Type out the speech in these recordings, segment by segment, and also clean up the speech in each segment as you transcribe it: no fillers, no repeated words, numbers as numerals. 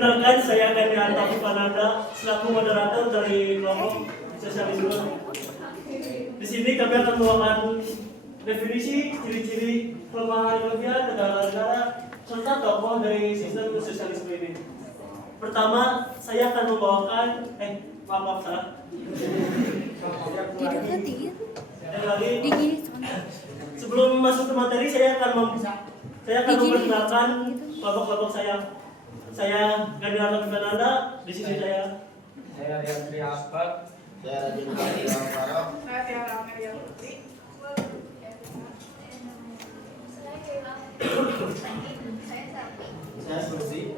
Perkenalkan, saya Gani Antafi Pananda selaku moderator dari kelompok sosialisme. Di sini kami akan membawakan definisi, ciri-ciri, kelemahan, kelebihan negara-negara serta tokoh dari sistem sosialisme ini. Pertama, saya akan membawakan maaf salah. Sebelum masuk ke materi, saya akan memperkenalkan kelompok-kelompok saya. Saya Gani Antafi Pananda, di sini saya Rian Akbar, saya Radin Farok, Saya Tiara Amelia Putri. saya Susi.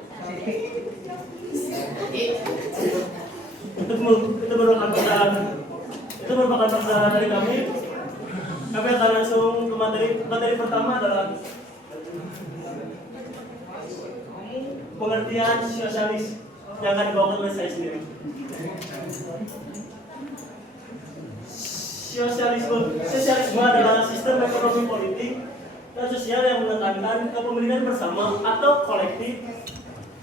itu merupakan perkenalan dari kami. Kami akan langsung ke materi pertama adalah pengertian sosialis yang akan dibawakan oleh saya sendiri. Sosialisme adalah sistem ekonomi politik dan sosial yang menekankan kepemilikan bersama atau kolektif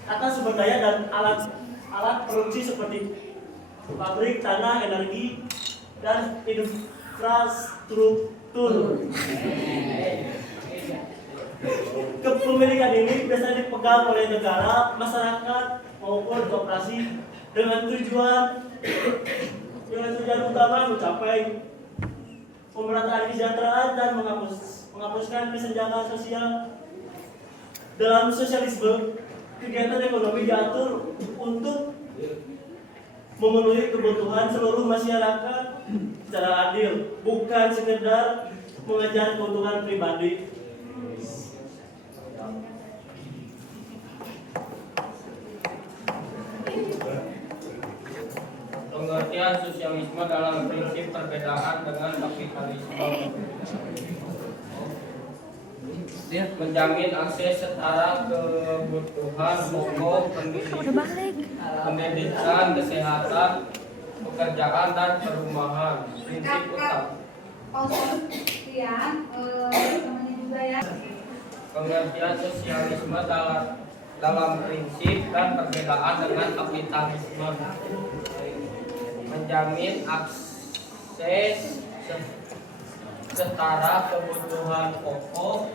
atas sumber daya dan alat produksi seperti pabrik, tanah, energi, dan infrastruktur. Kepemilikan ini biasanya dipegang oleh negara, masyarakat, maupun koperasi dengan tujuan utama mencapai pemerataan kesejahteraan dan menghapuskan kesenjangan sosial. Dalam sosialisme, kegiatan ekonomi diatur untuk memenuhi kebutuhan seluruh masyarakat secara adil, bukan sekedar mengejar keuntungan pribadi. pengertian sosialisme dalam prinsip perbedaan dengan kapitalisme. Menjamin akses setara kebutuhan pokok, pendidikan, kesehatan, pekerjaan, dan perumahan. Prinsip utama. Pengertian sosialisme dalam prinsip dan perbedaan dengan kapitalisme. Menjamin akses setara kebutuhan pokok,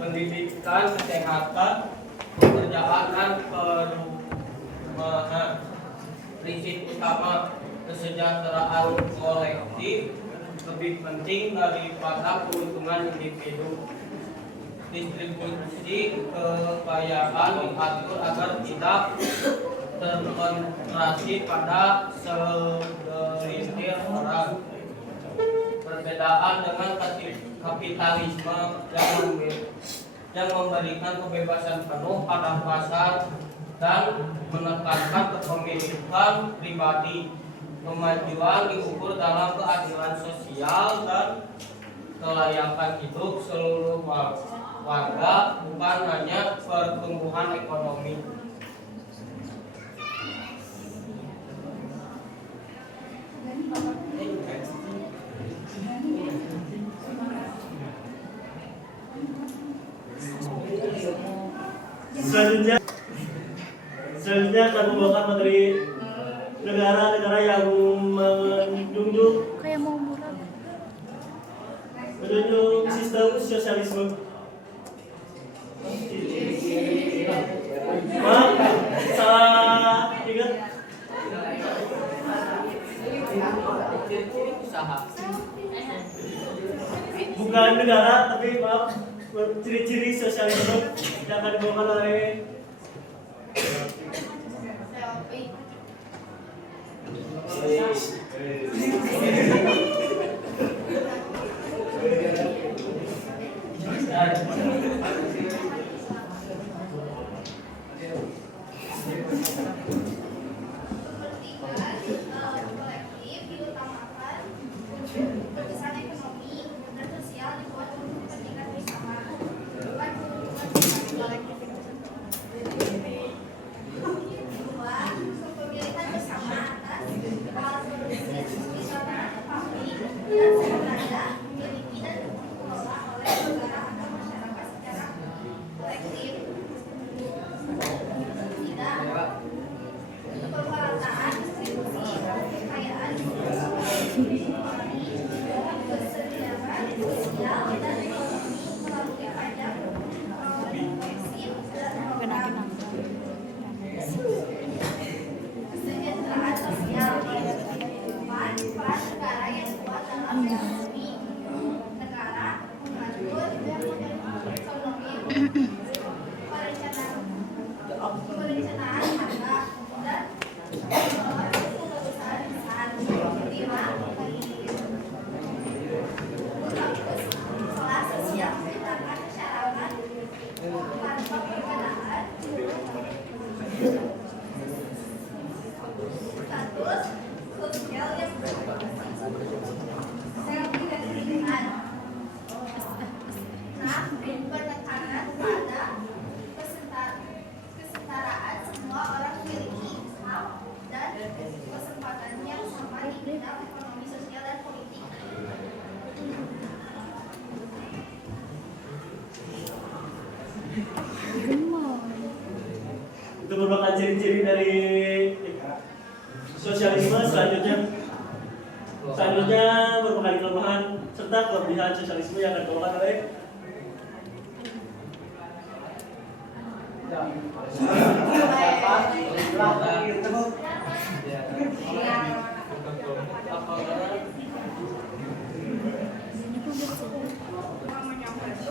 pendidikan, kesehatan, pekerjaan, dan perumahan. Prinsip utama, kesejahteraan kolektif lebih penting daripada keuntungan individu. Distribusi kekayaan diatur agar tidak terkonsentrasi pada segelintir orang. Perbedaan dengan kapitalisme yang memberikan kebebasan penuh pada pasar dan menekankan kepemilikan pribadi. Kemajuan diukur dalam keadilan sosial dan kelayakan hidup seluruh warga, bukan hanya pertumbuhan ekonomi. Selanjutnya akan membawakan materi negara-negara yang menjunjung sistem sosialisme. Maaf, salah ingat. Bukan negara, tapi maaf, ciri-ciri sosialisme yang akan dibawakan oleh Kepemilikan bersama atas alat produksi, wisata, pabrik, perencanaan harga dan keputusan lima kelas sosial tentang masyarakat tanpa perbedaan status sosial yang self-identifikan. Nah, penekanan pada kesetaraan semua orang memiliki hak dan kesempatan yang sama di bidang ekonomi, sosial, dan politik. Itu merupakan ciri-ciri dari sosialisme. Selanjutnya merupakan kelemahan serta kelebihan sosialisme yang akan dibawakan oleh menyampaikan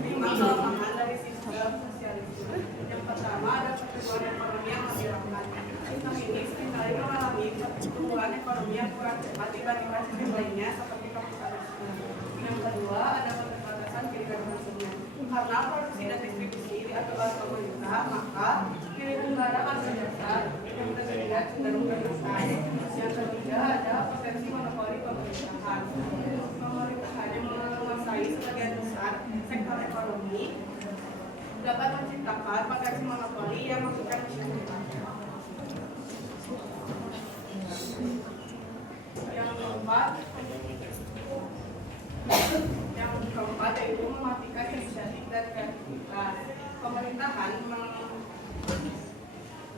5 kelemahan dari sistem sosialisme. Yang pertama ada pertumbuhan ekonomi yang lebih lambat. Sistem ini seringkali mengalami pertumbuhan ekonomi yang kurang cepat dibandingkan sistem lainnya seperti kapitalisme. Yang kedua ada keterbatasan pilihan konsumen. Karena produksi dan distribusi diatur oleh pemerintah, maka pilihan barang atau jasa yang tersedia cenderung berlebihan. Yang ketiga ada potensi monopoli pemerintahan. Pemerintahan yang menguasai sebagian besar sektor ekonomi dapat menciptakan potensi monopoli yang merugikan masyarakat. Yang keempat yaitu mematikan inisiatif dan kreativitas. Pemerintahan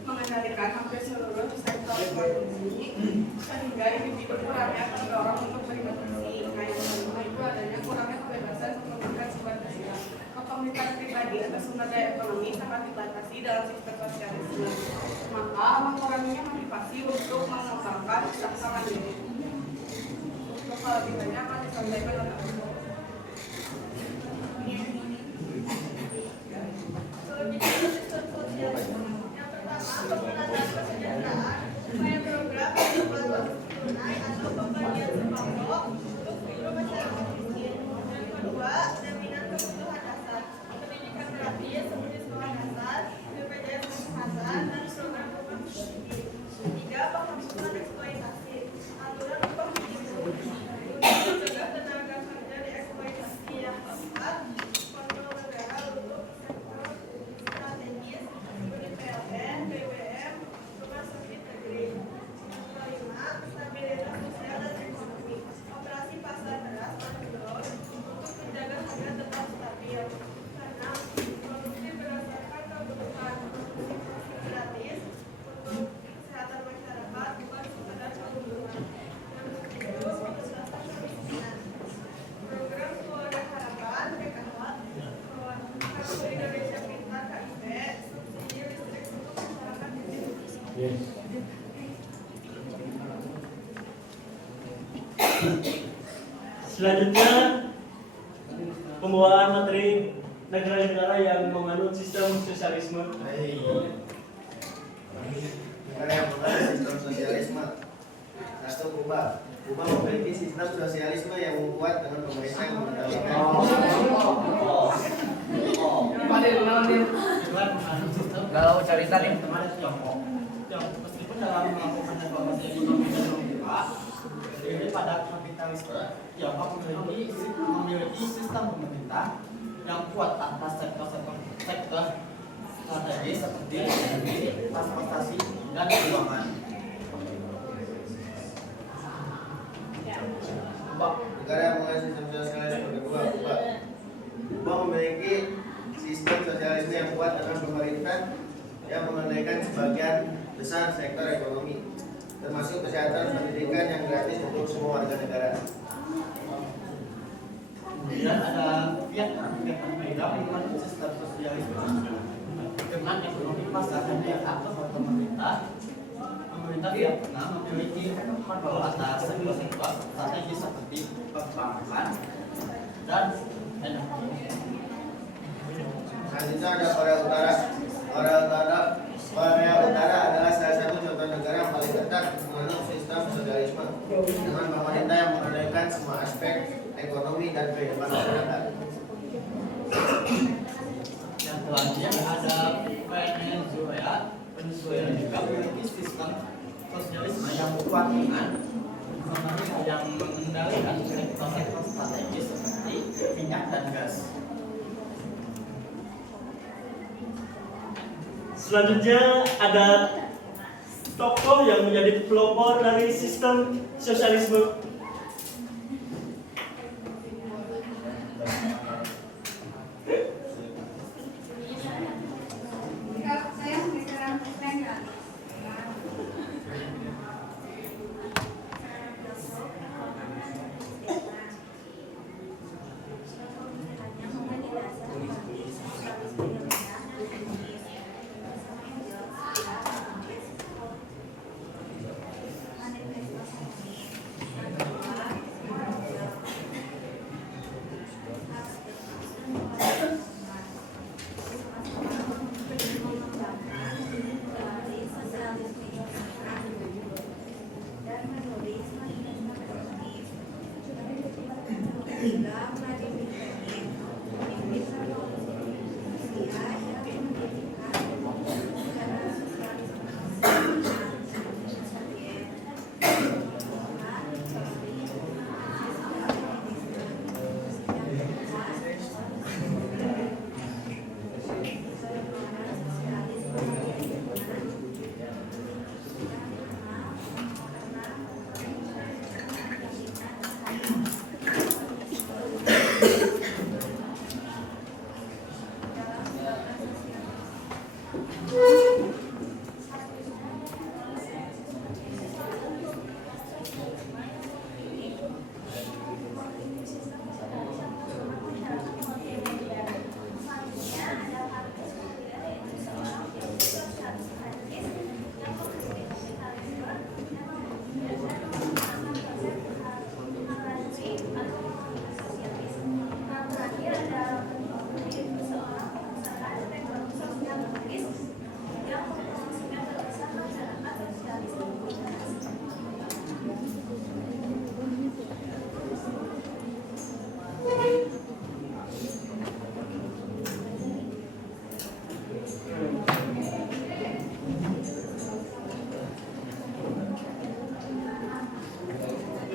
mengendalikan hampir seluruh sektor ekonomi sehingga individu kurangnya terdorong untuk berinovasi. Nah, yang kedua itu adanya kurangnya kebebasan untuk melakukan sebuah karya. Kepemilikan pribadi atas sumber daya ekonomi sangat dibatasi dalam sistem sosialisme. Maka menguranginya motivasi untuk mengembangkan usaha mandiri. Kalau lebih banyak akan disampaikan oleh Yang pertama, penggunaan kesejahteraan supaya program bantuan tunai atau pembagian sembako untuk seluruh masyarakat miskin. Yang kedua, jaminan kebutuhan dasar, pendidikan gratis seperti sekolah dasar, BPJS Kesehatan, dan program rumah miskin. Ketiga, penghapusan eksploitasi, aturan upah minimum, mencegah tenaga kerja dieksploitasi. Yang keempat, kontrol negara untuk sektor strategis seperti PLN, BUMN, rumah sakit negeri. Yang kelima, stabilitas sosial dan ekonomi, operasi pasar beras underground untuk menjaga harga tetap stabil. Karena produksi berdasarkan kebutuhan, produksi gratis untuk kesehatan masyarakat bukan sekedar kebutuhan. Yang ketujuh, penuntasan kemiskinan. Program Keluarga Harapan PKH, Kartu Indonesia Pintar KIP, subsidi listrik untuk masyarakat miskin. Selanjutnya pembawaan materi negara-negara yang menganut sistem sosialisme. Negara yang menganut sistem sosialisme. Satu, Kuba. Kuba memiliki sistem sosialisme yang kuat dengan pemerintah yang mengendalikan. Kalau cerita nih Tiongkok yang meskipun dalam melakukan reformasi ekonomi dan politik ini pada kapitalisme Tiongkok memiliki sistem pemerintah yang kuat atas sektor strategis seperti energi, transportasi, dan keuangan. Negara yang menganut sistem sosialisme kedua, Kuba. Kuba memiliki sistem sosialisme yang kuat dengan pemerintah yang mengendalikan sebagian besar sektor ekonomi, termasuk kesehatan dan pendidikan yang gratis untuk semua warga negara. Kemudian ada Vietnam juga menganut sistem sosialisme dengan ekonomi pasar yang diatur oleh pemerintah. Pemerintah Vietnam memiliki kontrol atas sektor-sektor strategis seperti perbankan dan energi. selanjutnya ada Korea Utara. Korea Utara adalah salah satu contoh negara yang paling ketat menganut sistem sosialisme dengan pemerintah yang mengendalikan semua aspek ekonomi dan kehidupan masyarakat. Yang selanjutnya ada Venezuela. Venezuela juga memiliki sistem sosialisme yang kuat dengan pemerintah yang mengendalikan sektor-sektor strategis seperti minyak dan gas. Selanjutnya ada tokoh yang menjadi pelopor dari sistem sosialisme. Saya memberikan pertanyaan.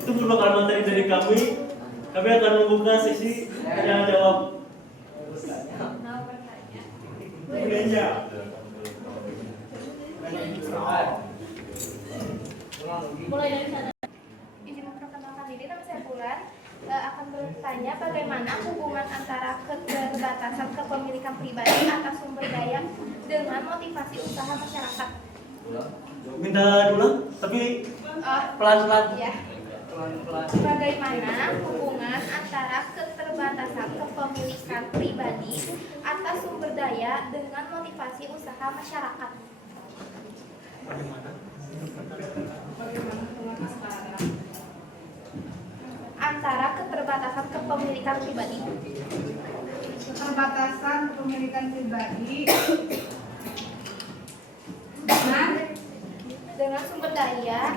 Itu merupakan materi dari kami. Kami akan membuka sesi tanya jawab. Mulai dari sana. Izin memperkenalkan diri, nama saya Bulan. Akan bertanya bagaimana hubungan antara keterbatasan kepemilikan pribadi atas sumber daya dengan motivasi usaha masyarakat. Minta dulu, tapi pelan-pelan. Ya. Bagaimana hubungan antara keterbatasan kepemilikan pribadi atas sumber daya dengan motivasi usaha masyarakat? Antara keterbatasan kepemilikan pribadi. Keterbatasan kepemilikan pribadi dengan sumber daya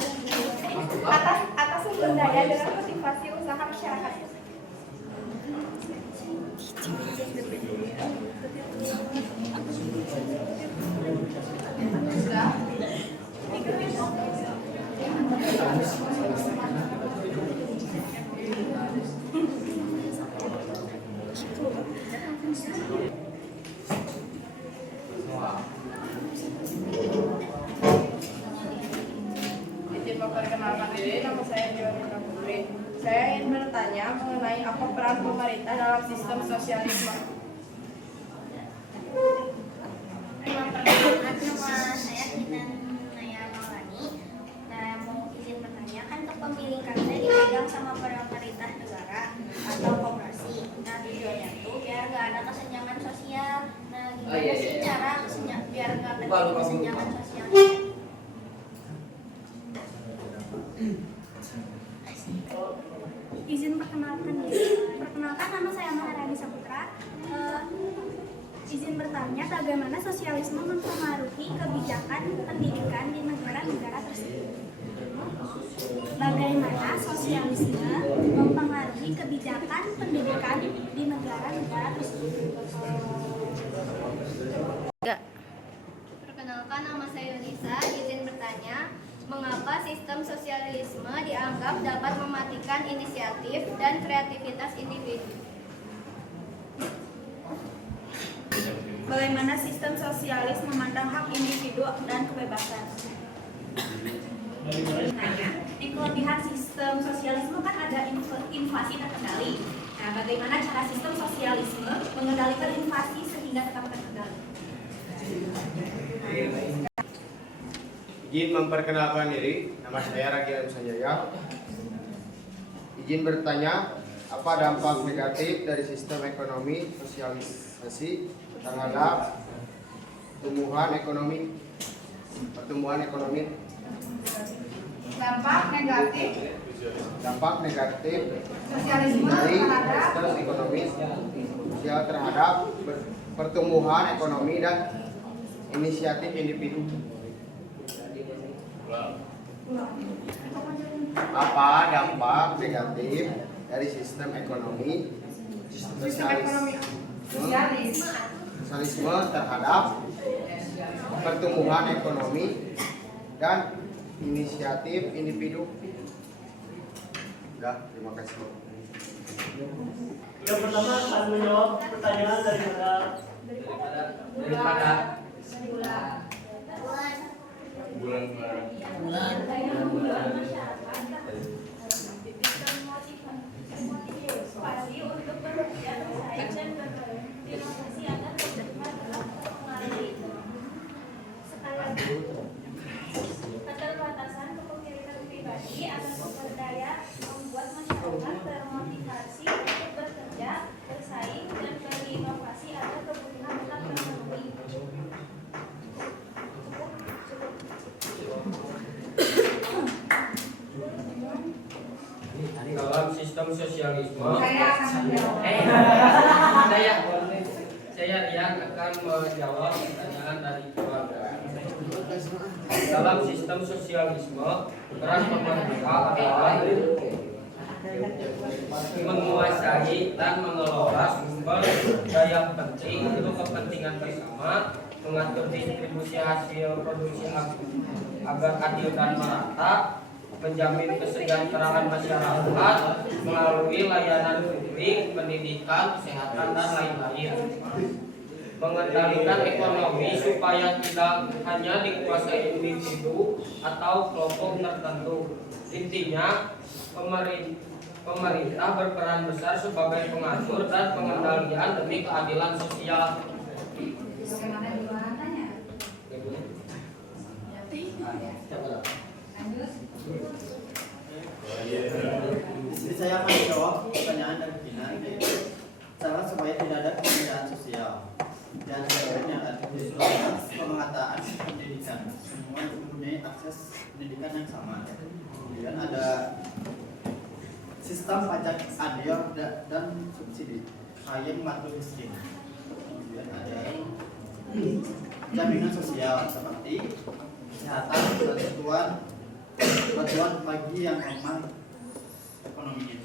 atas sumber daya dengan motivasi usaha masyarakat. sudah Izin memperkenalkan diri, nama saya Diana Putri. Saya ingin bertanya mengenai apa peran pemerintah dalam sistem sosialisme. Perkenalkan, nama saya Kinan Naya Maulani. Nah, mau izin bertanya, kan kepemilikan saya dipegang sama pemerintah negara atau koperasi. Nah, tujuannya tuh biar nggak ada kesenjangan sosial. Nah, gimana sih cara biar nggak terjadi kesenjangan sosial? Izin perkenalkan diri. Perkenalkan, nama saya Maharani Saputra. Izin bertanya. bertanya bagaimana sosialisme mempengaruhi kebijakan pendidikan di negara-negara tersebut. Bagaimana sosialisme mempengaruhi kebijakan pendidikan di negara-negara tersebut. Perkenalkan, nama saya Yunisa. Izin bertanya, mengapa sistem sosialisme dianggap dapat mematikan inisiatif dan kreativitas individu? Bagaimana sistem sosialis memandang hak individu dan kebebasan. Di kelebihan sistem sosialisme kan ada inflasi terkendali. Nah, bagaimana cara sistem sosialisme mengendalikan inflasi sehingga tetap terkendali? Izin memperkenalkan diri, nama saya Ragil Sanjaya. Izin bertanya, apa dampak negatif dari sistem ekonomi sosialisasi terhadap pertumbuhan ekonomi? Dampak negatif Sosialisme dari terhadap sistem ekonomi sosial terhadap pertumbuhan ekonomi dan inisiatif individu. Apa dampak negatif dari sistem ekonomi sosialisme terhadap pertumbuhan ekonomi dan inisiatif individu? Udah, terima kasih. Yang pertama akan menjawab pertanyaan daripada Motivasi untuk bekerja bersaing dan berinovasi agar kebutuhan tetap terpengaruhi. Sekaligus keterbatasan kepemilikan pribadi akan sumber daya membuat masyarakat termotivasi untuk bekerja bersaing dan berinovasi agar kebutuhan tetap terpenuhi. Dalam sistem sosialisme, Saya akan menjawab. saya Rian akan menjawab pertanyaan dari keluarga. Dalam sistem sosialisme, peran pemerintah adalah menguasai dan mengelola sumber daya penting untuk kepentingan bersama, mengatur distribusi hasil produksi agar adil dan merata, menjamin kesejahteraan masyarakat melalui layanan publik, pendidikan, kesehatan, dan lain-lain. Mengendalikan ekonomi supaya tidak hanya dikuasai individu atau kelompok tertentu. Intinya, pemerintah berperan besar sebagai pengatur dan pengendalian demi keadilan sosial. Bagaimana tanya? Lanjut. Jadi saya akan menjawab pertanyaan dari Vina, cara supaya tidak ada perbedaan sosial dan sebenarnya ada pemerataan pendidikan, semua mempunyai akses pendidikan yang sama. Kemudian ada sistem pajak adil dan subsidi, kaya membantu miskin. Kemudian ada jaminan sosial seperti kesehatan, bantuan bagi yang lemah ekonominya.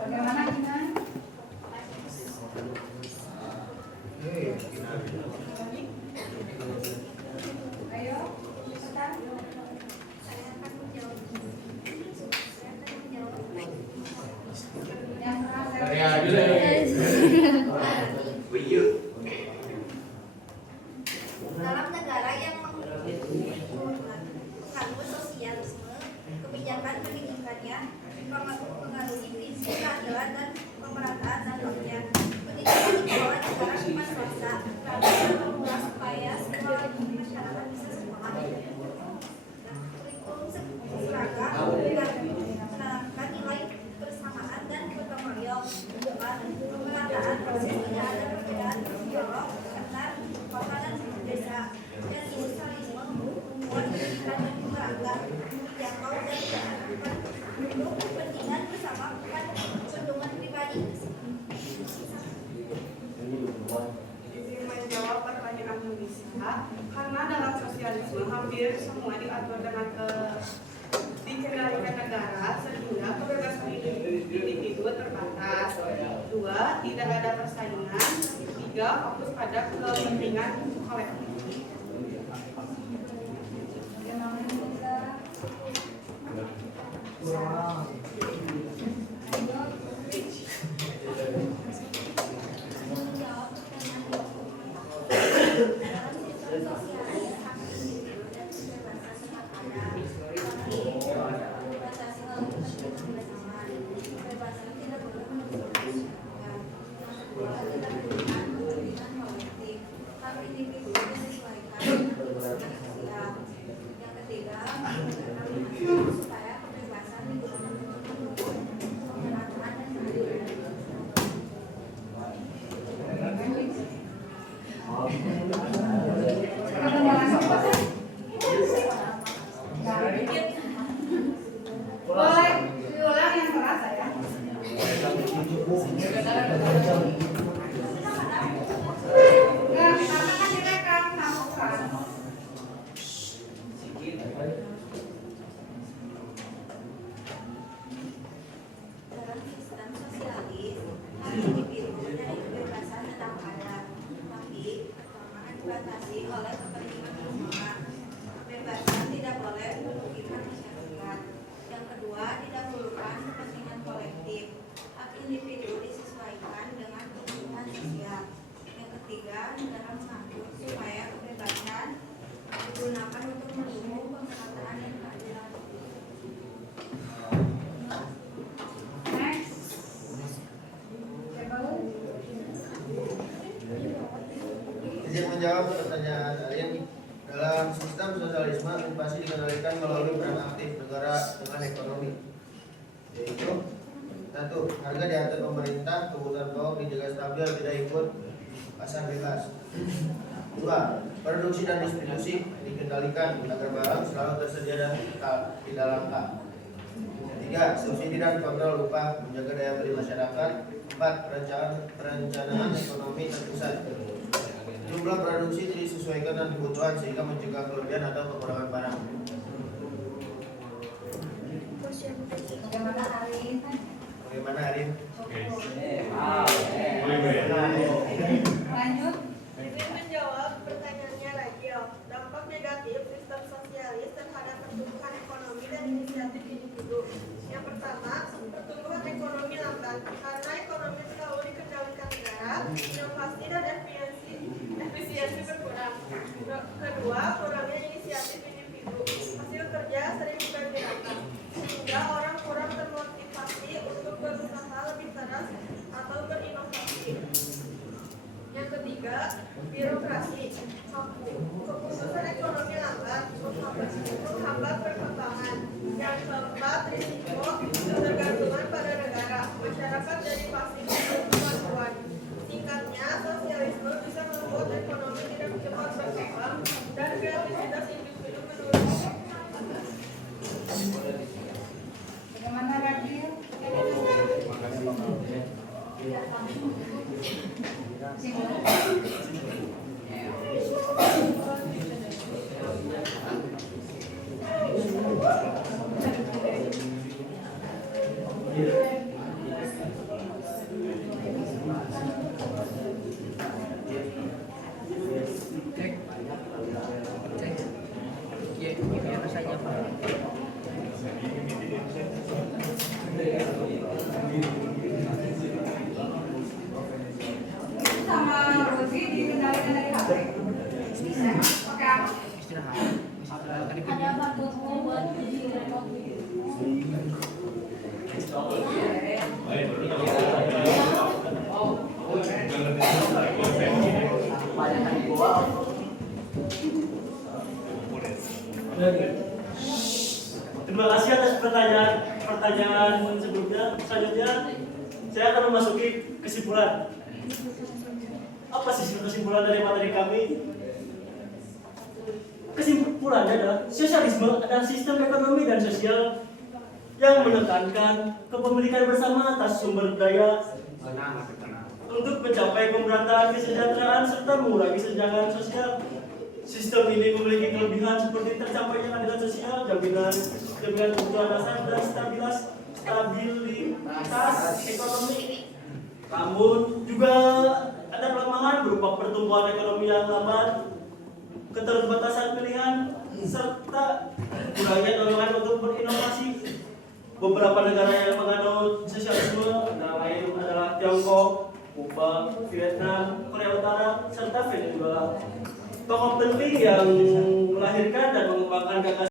Bagaimana Gina? Ayo, cepetan. Saya akan menjawab. Yang terakhir. Dalam negara yang menganut sosialisme, kebijakan pendidikannya mempengaruhi prinsip keadilan dan pemerataan dampaknya. Pendidikan dikelola negara cuma swasta, karena membuat supaya semua masyarakat bisa sekolah. Kurikulum seragam menanamkan nilai bersamaan dan gotong royong. Pemerataan proses tidak ada perbedaan biolog antar kota dan desa, dan industrialisme membuat pendidikan yang merata, dijangkau dan diarahkan untuk kepentingan bersama, bukan dengan dikendalikan negara sehingga kebebasan individu terbatas. 2. Tidak ada persaingan. 3. Fokus pada kepentingan kolektif. Boleh diulang yang keras ya. Enggak, karena kan direkam sama keras. Dalam sistem sosialis, hak individu dari kebebasan tetap ada, tapi pertama dibatasi oleh kepentingan bersama. Kebebasan tidak boleh merugikan masyarakat. Yang kedua, didahulukan kepentingan kolektif. Hak individu disesuaikan dengan kebutuhan sosial. Yang ketiga, negara mengatur supaya kebebasan digunakan untuk mendukung pemerataan dan keadilan. Next. Siapa lu? Izin menjawab pertanyaan Arin. Dalam sistem sosialisme, inflasi dikendalikan melalui peran aktif negara dengan ekonomi, yaitu 1. Harga diatur pemerintah, kebutuhan pokok dijaga stabil, tidak ikut pasar bebas. 2. Produksi dan distribusi dikendalikan agar barang selalu tersedia dan tidak langka. 3. Subsidi dan kontrol upah menjaga daya beli masyarakat. 4. Perencanaan ekonomi terpusat. Jumlah produksi disesuaikan dengan kebutuhan sehingga mencegah kelebihan atau kekurangan barang. Bagaimana Arin? Bagaimana Arin? Lanjut. Izin menjawab pertanyaannya Rachel. Dampak negatif sistem sosialis terhadap pertumbuhan ekonomi dan inisiatif individu. Yang pertama, pertumbuhan ekonomi lambat karena ekonomi selalu dikendalikan negara, inovasi dan efisiensi berkurang. Kedua, kurangnya inisiatif individu. Hasil kerja sering berbagi rata, sehingga orang kurang termotivasi untuk berusaha lebih keras atau berinovasi. Yang ketiga, birokrasi. Keputusan ekonomi lambat menghambat perkembangan. Yang keempat, risiko ketergantungan pada negara. Masyarakat jadi pasif untuk bantuan. Singkatnya, sosialisme bisa membuat ekonomi tidak cepat berkembang dan kreativitas individu menurun. Bagaimana Radil? Sama Rozi dikendalikan dari HP. Bisa pakai apa? Ada batu buat di remote. Terima kasih atas pertanyaan sebelumnya. Selanjutnya saya akan memasuki kesimpulan. Apa sih kesimpulan dari materi kami? Kesimpulannya adalah sosialisme adalah sistem ekonomi dan sosial yang menekankan kepemilikan bersama atas sumber daya untuk mencapai pemerataan kesejahteraan serta mengurangi kesenjangan sosial. Sistem ini memiliki kelebihan seperti tercapainya keadilan sosial, jaminan kebutuhan dasar, dan stabilitas ekonomi. Namun juga ada kelemahan berupa pertumbuhan ekonomi yang lambat, keterbatasan pilihan, serta kurangnya dorongan untuk berinovasi. Beberapa negara yang menganut sosialisme antara lain adalah Tiongkok, Kuba, Vietnam, Korea Utara, serta Venezuela. Tokoh penting yang melahirkan dan mengembangkan gagasan